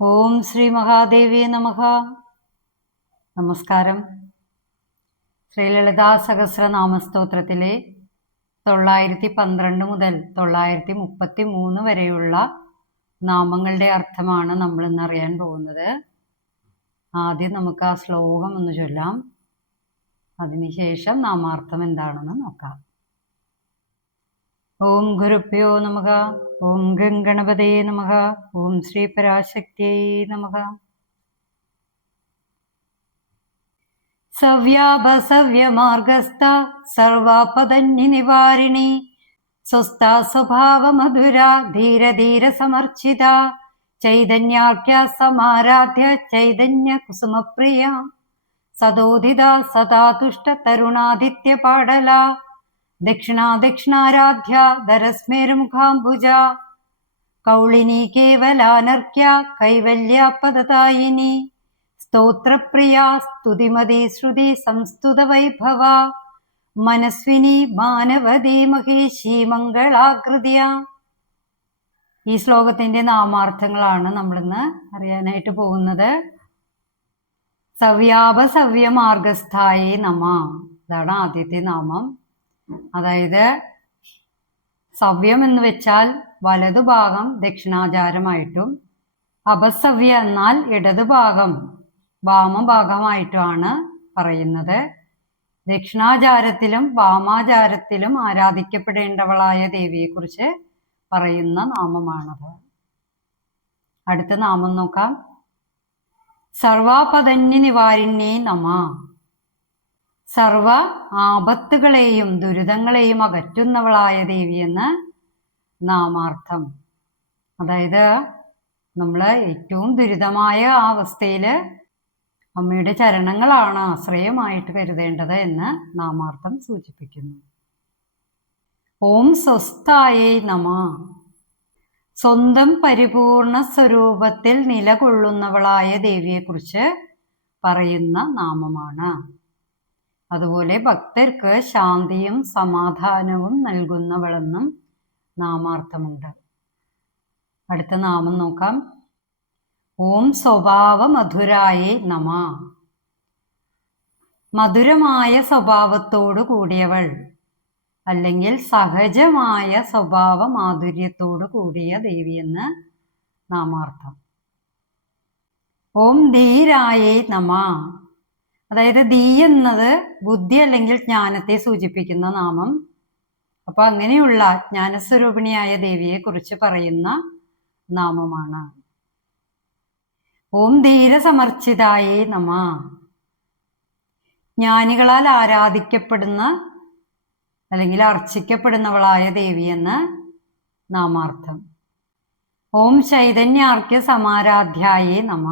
ഓം ശ്രീ മഹാദേവി നമഃ. നമസ്കാരം. ശ്രീ ലളിതാ സഹസ്രനാമസ്തോത്രത്തിലെ 912 മുതൽ 933 വരെയുള്ള നാമങ്ങളുടെ അർത്ഥമാണ് നമ്മൾ ഇന്ന് അറിയാൻ പോകുന്നത്. ആദ്യം നമുക്ക് ആ ശ്ലോകം ഒന്ന് ചൊല്ലാം. അതിനുശേഷം നാമാർത്ഥം എന്താണെന്ന് നോക്കാം. ഓം ഗുരുഭ്യോ നമഃ. ഓം ഗംഗണപതേ നമഃ. ഓം ശ്രീ പരാശക്തിയേ നമഃ. സവ്യാഭസവ്യമാർഗസ്ഥ സർവാപദന്യ നിവാരിണി സ്വസ്ഥാ സ്വഭാവ മധുര ധീര ധീര സമർച്ചിത ചൈതന്യാഖ്യ സമാരാധ്യ ചൈതന്യ കുസുമപ്രിയ സദോദിത സദാ തുഷ്ട തരുണാദിത്യ പാടല ദക്ഷിണാരാധ്യ ധരസ്മേരുമുഖാംബുജ കൗളിനി കേവലാനർക്യ കൈവല്യ പദതായിനി സ്തോത്രപ്രിയ സ്തുതിമതി ശ്രുതി സംസ്തുത വൈഭവ മനസ്വിനി മാനവതി മഹേശി മംഗളാകൃതിയ. ഈ ശ്ലോകത്തിന്റെ നാമാർത്ഥങ്ങളാണ് നമ്മളിന്ന് അറിയാനായിട്ട് പോകുന്നത്. സവ്യാപസവ്യമാർഗസ്ഥായേ നമ, ഇതാണ് ആദ്യത്തെ നാമം. അതായത് സവ്യം എന്ന് വെച്ചാൽ വലതുഭാഗം ദക്ഷിണാചാരമായിട്ടും അപസവ്യ എന്നാൽ ഇടതുഭാഗം വാമഭാഗമായിട്ടുമാണ് പറയുന്നത്. ദക്ഷിണാചാരത്തിലും വാമാചാരത്തിലും ആരാധിക്കപ്പെടേണ്ടവളായ ദേവിയെക്കുറിച്ച് പറയുന്ന നാമമാണത്. അടുത്ത നാമം നോക്കാം. സർവാപദന്യ നിവാരിണ്യേ നമ, സർവ ആപത്തുകളെയും ദുരിതങ്ങളെയും അകറ്റുന്നവളായ ദേവിയെന്ന് നാമാർത്ഥം. അതായത് നമ്മൾ ഏറ്റവും ദുരിതമായ ആ അവസ്ഥയിൽ അമ്മയുടെ ചരണങ്ങളാണ് ആശ്രയമായിട്ട് കരുതേണ്ടത് എന്ന് നാമാർത്ഥം സൂചിപ്പിക്കുന്നു. ഓം സ്വസ്ഥായേ നമ, സ്വന്തം പരിപൂർണ സ്വരൂപത്തിൽ നിലകൊള്ളുന്നവളായ ദേവിയെക്കുറിച്ച് പറയുന്ന നാമമാണ്. അതുപോലെ ഭക്തർക്ക് ശാന്തിയും സമാധാനവും നൽകുന്നവളെന്നും നാമാർത്ഥമുണ്ട്. അടുത്ത നാമം നോക്കാം. ഓം സ്വഭാവ മധുരായേ നമ, മധുരമായ സ്വഭാവത്തോടു കൂടിയവൾ അല്ലെങ്കിൽ സഹജമായ സ്വഭാവ മാധുര്യത്തോടു കൂടിയ ദേവിയെന്ന് നാമാർത്ഥം. ഓം ധീരായേ നമ, അതായത് ധീ എന്നത് ബുദ്ധി അല്ലെങ്കിൽ ജ്ഞാനത്തെ സൂചിപ്പിക്കുന്ന നാമം. അപ്പൊ അങ്ങനെയുള്ള ജ്ഞാനസ്വരൂപിണിയായ ദേവിയെ കുറിച്ച് പറയുന്ന നാമമാണ്. ഓം ധീരസമർച്ചിതായേ നമ, ജ്ഞാനികളാൽ ആരാധിക്കപ്പെടുന്ന അല്ലെങ്കിൽ അർച്ചിക്കപ്പെടുന്നവളായ ദേവിയെന്ന് നാമാർത്ഥം. ഓം ചൈതന്യാർക്യ സമാരാധ്യായേ നമ,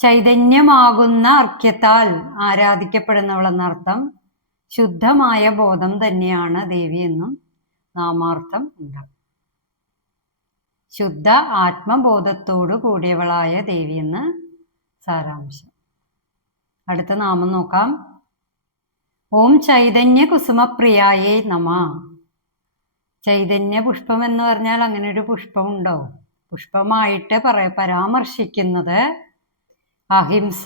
ചൈതന്യമാകുന്ന അർക്യത്താൽ ആരാധിക്കപ്പെടുന്നവളെന്നർത്ഥം. ശുദ്ധമായ ബോധം തന്നെയാണ് ദേവി എന്നും നാമാർത്ഥം ഉണ്ട്. ശുദ്ധ ആത്മബോധത്തോടു കൂടിയവളായ ദേവി എന്ന് സാരാംശം. അടുത്ത നാമം നോക്കാം. ഓം ചൈതന്യ കുസുമപ്രിയായേ നമ, ചൈതന്യ പുഷ്പം എന്ന് പറഞ്ഞാൽ അങ്ങനെ ഒരു പുഷ്പമുണ്ടോ? പുഷ്പമായിട്ട് പരാമർശിക്കുന്നത് അഹിംസ,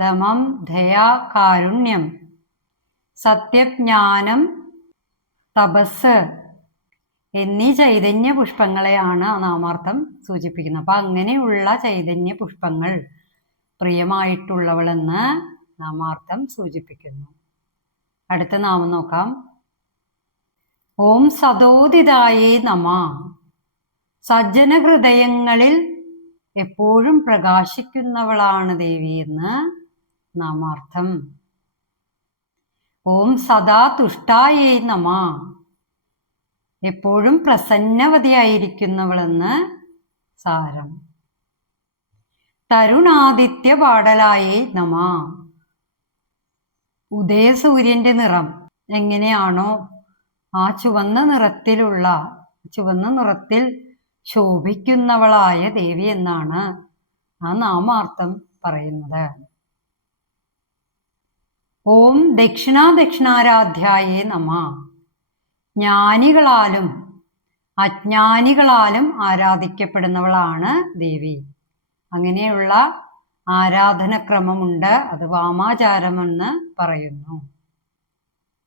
ദമം, ദയ, കാരുണ്യം, സത്യജ്ഞാനം, തപസ് എന്നീ ചൈതന്യ പുഷ്പങ്ങളെയാണ് നാമാർത്ഥം സൂചിപ്പിക്കുന്നത്. അപ്പൊ അങ്ങനെയുള്ള ചൈതന്യ പുഷ്പങ്ങൾ പ്രിയമായിട്ടുള്ളവളെന്ന് നാമാർത്ഥം സൂചിപ്പിക്കുന്നു. അടുത്ത നാമം നോക്കാം. ഓം സദോദിതായേ നമ, സജ്ജന ഹൃദയങ്ങളിൽ എപ്പോഴും പ്രകാശിക്കുന്നവളാണ് ദേവി എന്ന് നാമാർത്ഥം. ഓം സദാ തുഷ്ടായേ നമ, എപ്പോഴും പ്രസന്നവതിയായിരിക്കുന്നവളെന്ന് സാരം. തരുണാദിത്യ പാടലായേ നമ, ഉദയസൂര്യന്റെ നിറം എങ്ങനെയാണോ ആ ചുവന്ന നിറത്തിൽ ശോഭിക്കുന്നവളായ ദേവി എന്നാണ് ആ നാമാർത്ഥം പറയുന്നത്. ഓം ദക്ഷിണാരാധ്യായേ നമ, ജ്ഞാനികളാലും അജ്ഞാനികളാലും ആരാധിക്കപ്പെടുന്നവളാണ് ദേവി. അങ്ങനെയുള്ള ആരാധനക്രമമുണ്ട്. അത് വാമാചാരമെന്ന് പറയുന്നു.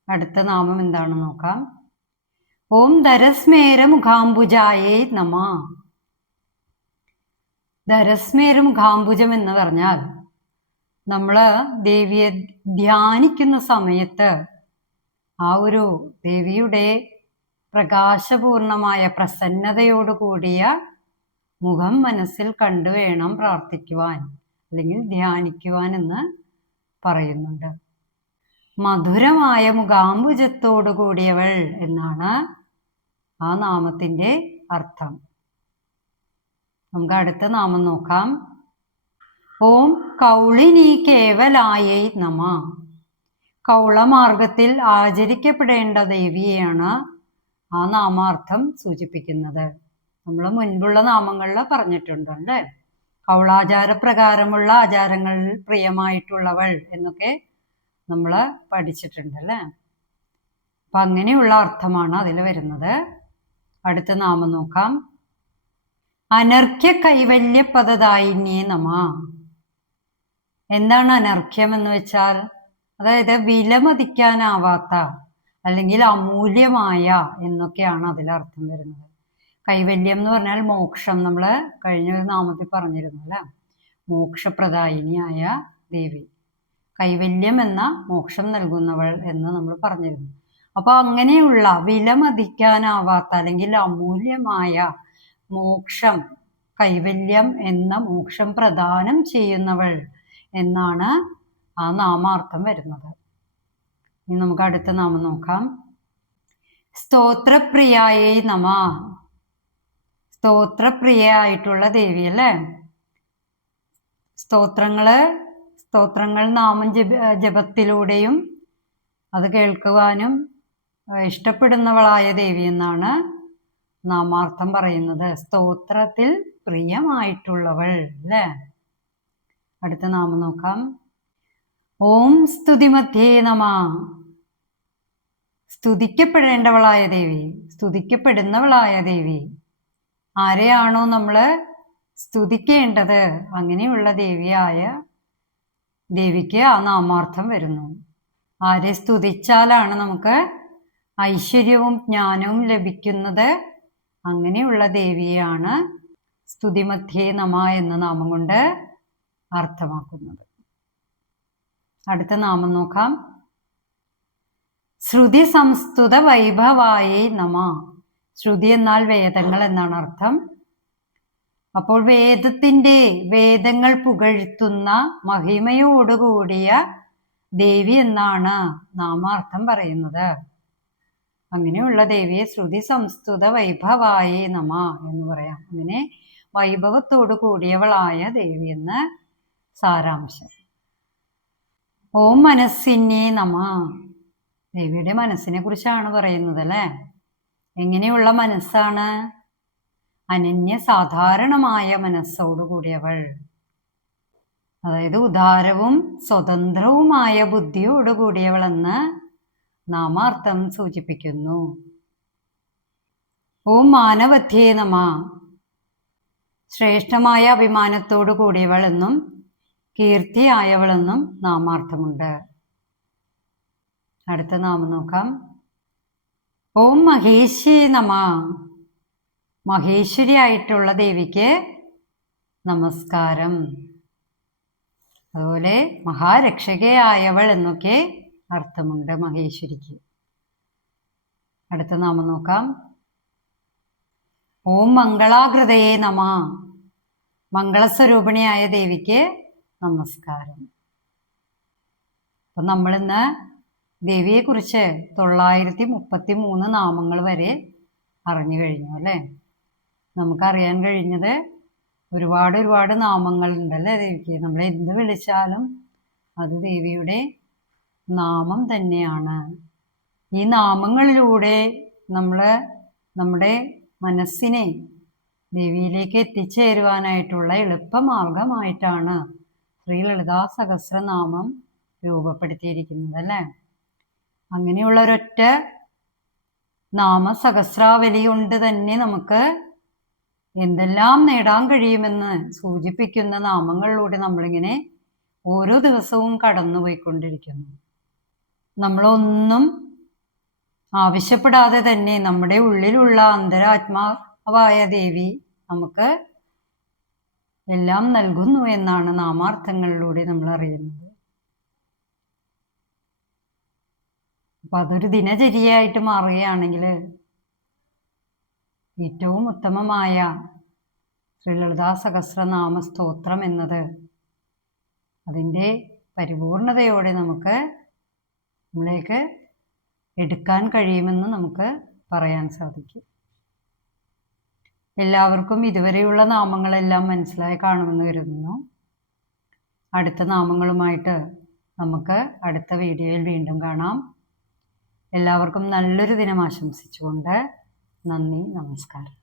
അടുത്ത നാമം എന്താണെന്ന് നോക്കാം. ഓം ധരസ്മേര മുഖാംബുജായേ നമ. ധരസ്മേര മുഖാംബുജം എന്ന് പറഞ്ഞാൽ നമ്മൾ ദേവിയെ ധ്യാനിക്കുന്ന സമയത്ത് ആ ഒരു ദേവിയുടെ പ്രകാശപൂർണമായ പ്രസന്നതയോട് കൂടിയ മുഖം മനസ്സിൽ കണ്ടു വേണം പ്രാർത്ഥിക്കുവാൻ അല്ലെങ്കിൽ ധ്യാനിക്കുവാൻ എന്ന് പറയുന്നുണ്ട്. മധുരമായ മുഖാംബുജത്തോടു കൂടിയവൾ എന്നാണ് ആ നാമത്തിൻ്റെ അർത്ഥം. നമുക്ക് അടുത്ത നാമം നോക്കാം. ഓം കൗളിനി കേവലായൈ നമ. കൗളമാർഗത്തിൽ ആചരിക്കപ്പെടേണ്ട ദേവിയെയാണ് ആ നാമാർത്ഥം സൂചിപ്പിക്കുന്നത്. നമ്മൾ മുൻപുള്ള നാമങ്ങളിൽ പറഞ്ഞിട്ടുണ്ട് അല്ലേ? കൗളാചാരപ്രകാരമുള്ള ആചാരങ്ങളിൽ പ്രിയമായിട്ടുള്ളവൾ എന്നൊക്കെ നമ്മൾ പഠിച്ചിട്ടുണ്ട് അല്ലേ? അപ്പം അങ്ങനെയുള്ള അർത്ഥമാണ് അതിൽ വരുന്നത്. അടുത്ത നാമം നോക്കാം. അനർഘ്യ കൈവല്യ പദദായിന്യേ നമ. എന്താണ് അനർഘ്യം എന്ന് വെച്ചാൽ, അതായത് വിലമതിക്കാനാവാത്ത അല്ലെങ്കിൽ അമൂല്യമായ എന്നൊക്കെയാണ് അതിലർത്ഥം വരുന്നത്. കൈവല്യം എന്ന് പറഞ്ഞാൽ മോക്ഷം. നമ്മൾ കഴിഞ്ഞ ഒരു നാമത്തിൽ പറഞ്ഞിരുന്നു അല്ലേ? മോക്ഷപ്രദായിനിയായ ദേവി, കൈവല്യം എന്ന മോക്ഷം നൽകുന്നവൾ എന്ന് നമ്മൾ പറഞ്ഞിരുന്നു. അപ്പോൾ അങ്ങനെയുള്ള വിലമതിക്കാനാവാത്ത അല്ലെങ്കിൽ അമൂല്യമായ മോക്ഷം, കൈവല്യം എന്ന മോക്ഷം പ്രദാനം ചെയ്യുന്നവൾ എന്നാണ് ആ നാമാർത്ഥം വരുന്നത്. ഇനി നമുക്ക് അടുത്ത നാമം നോക്കാം. സ്തോത്രപ്രിയായൈ നമ. സ്തോത്രപ്രിയയായിട്ടുള്ള ദേവി അല്ലേ? സ്തോത്രങ്ങൾ നാമം ജപത്തിലൂടെയും അത് കേൾക്കുവാനും ഇഷ്ടപ്പെടുന്നവളായ ദേവി എന്നാണ് നാമാർത്ഥം പറയുന്നത്. സ്തോത്രത്തിൽ പ്രിയമായിട്ടുള്ളവൾ അല്ലേ? അടുത്ത നാമം നോക്കാം. ഓം സ്തുതിമധ്യേ നമ. സ്തുതിക്കപ്പെടേണ്ടവളായ ദേവി, സ്തുതിക്കപ്പെടുന്നവളായ ദേവി. ആരെയാണോ നമ്മൾ സ്തുതിക്കേണ്ടത് അങ്ങനെയുള്ള ദേവിക്ക് ആ നാമാർത്ഥം വരുന്നു. ആരെ സ്തുതിച്ചാലാണ് നമുക്ക് ഐശ്വര്യവും ജ്ഞാനവും ലഭിക്കുന്നത്, അങ്ങനെയുള്ള ദേവിയെയാണ് സ്തുതിമധ്യേ നമ എന്ന നാമം കൊണ്ട് അർത്ഥമാക്കുന്നത്. അടുത്ത നാമം നോക്കാം. ശ്രുതി സംസ്തുത വൈഭവായേ നമ. ശ്രുതി എന്നാൽ വേദങ്ങൾ എന്നാണ് അർത്ഥം. അപ്പോൾ വേദങ്ങൾ പുകഴ്ത്തുന്ന മഹിമയോടുകൂടിയ ദേവി എന്നാണ് നാമാർത്ഥം പറയുന്നത്. അങ്ങനെയുള്ള ദേവിയെ ശ്രുതി സംസ്തുത വൈഭവായേ നമ എന്ന് പറയാം. അങ്ങനെ വൈഭവത്തോടു കൂടിയവളായ ദേവി എന്ന് സാരാംശം. ഓം മനസ്സിന്യേ നമ. ദേവിയുടെ മനസ്സിനെ കുറിച്ചാണ് പറയുന്നത് അല്ലേ? എങ്ങനെയുള്ള മനസ്സാണ്? അനന്യ സാധാരണമായ മനസ്സോടു കൂടിയവൾ, അതായത് ഉദാരവും സ്വതന്ത്രവുമായ ബുദ്ധിയോടു കൂടിയവളെന്ന് നാമാർത്ഥം സൂചിപ്പിക്കുന്നു. ഓം മാനവധ്യേ നമ. ശ്രേഷ്ഠമായ അഭിമാനത്തോടു കൂടിയവൾ എന്നും കീർത്തിയായവളെന്നും നാമാർത്ഥമുണ്ട്. അടുത്ത നാമം നോക്കാം. ഓം മഹേശ്വേ നമ. മഹേശ്വരിയായിട്ടുള്ള ദേവിക്ക് നമസ്കാരം. അതുപോലെ മഹാരക്ഷകയായവൾ എന്നൊക്കെ അർത്ഥമുണ്ട് മഹേശ്വരിക്ക്. അടുത്ത നാമം നോക്കാം. ഓം മംഗളാകൃതയേ നമ. മംഗളസ്വരൂപിണിയായ ദേവിക്ക് നമസ്കാരം. അപ്പം നമ്മളിന്ന് ദേവിയെക്കുറിച്ച് 933 നാമങ്ങൾ വരെ അറിഞ്ഞു കഴിഞ്ഞു അല്ലേ? നമുക്കറിയാൻ കഴിഞ്ഞത് ഒരുപാട് നാമങ്ങളുണ്ടല്ലേ ദേവിക്ക്. നമ്മൾ എന്ത് വിളിച്ചാലും അത് ദേവിയുടെ നാമം തന്നെയാണ്. ഈ നാമങ്ങളിലൂടെ നമ്മൾ നമ്മുടെ മനസ്സിനെ ദേവിയിലേക്ക് എത്തിച്ചേരുവാനായിട്ടുള്ള എളുപ്പമാർഗമായിട്ടാണ് ശ്രീ ലളിതാ സഹസ്രനാമം രൂപപ്പെടുത്തിയിരിക്കുന്നത് അല്ലേ? അങ്ങനെയുള്ള ഒരൊറ്റ നാമസഹസ്രാവലി കൊണ്ട് തന്നെ നമുക്ക് എന്തെല്ലാം നേടാൻ കഴിയുമെന്ന് സൂചിപ്പിക്കുന്ന നാമങ്ങളിലൂടെ നമ്മളിങ്ങനെ ഓരോ ദിവസവും കടന്നുപോയിക്കൊണ്ടിരിക്കുന്നു. നമ്മളൊന്നും ആവശ്യപ്പെടാതെ തന്നെ നമ്മുടെ ഉള്ളിലുള്ള അന്തരാത്മാവായ ദേവി നമുക്ക് എല്ലാം നൽകുന്നു എന്നാണ് നാമാർത്ഥങ്ങളിലൂടെ നമ്മൾ അറിയുന്നത്. അപ്പൊ അതൊരു ദിനചര്യയായിട്ട് മാറുകയാണെങ്കിൽ ഏറ്റവും ഉത്തമമായ ശ്രീലളിതാ സഹസ്രനാമ സ്തോത്രം എന്നത് അതിൻ്റെ പരിപൂർണതയോടെ നമുക്ക് നമ്മളേക്ക് എടുക്കാൻ കഴിയുമെന്ന് നമുക്ക് പറയാൻ സാധിക്കും. എല്ലാവർക്കും ഇതുവരെയുള്ള നാമങ്ങളെല്ലാം മനസ്സിലായി കാണുമെന്ന് കരുതുന്നു. അടുത്ത നാമങ്ങളുമായിട്ട് നമുക്ക് അടുത്ത വീഡിയോയിൽ വീണ്ടും കാണാം. എല്ലാവർക്കും നല്ലൊരു ദിനം ആശംസിച്ചുകൊണ്ട് നന്ദി, നമസ്കാരം.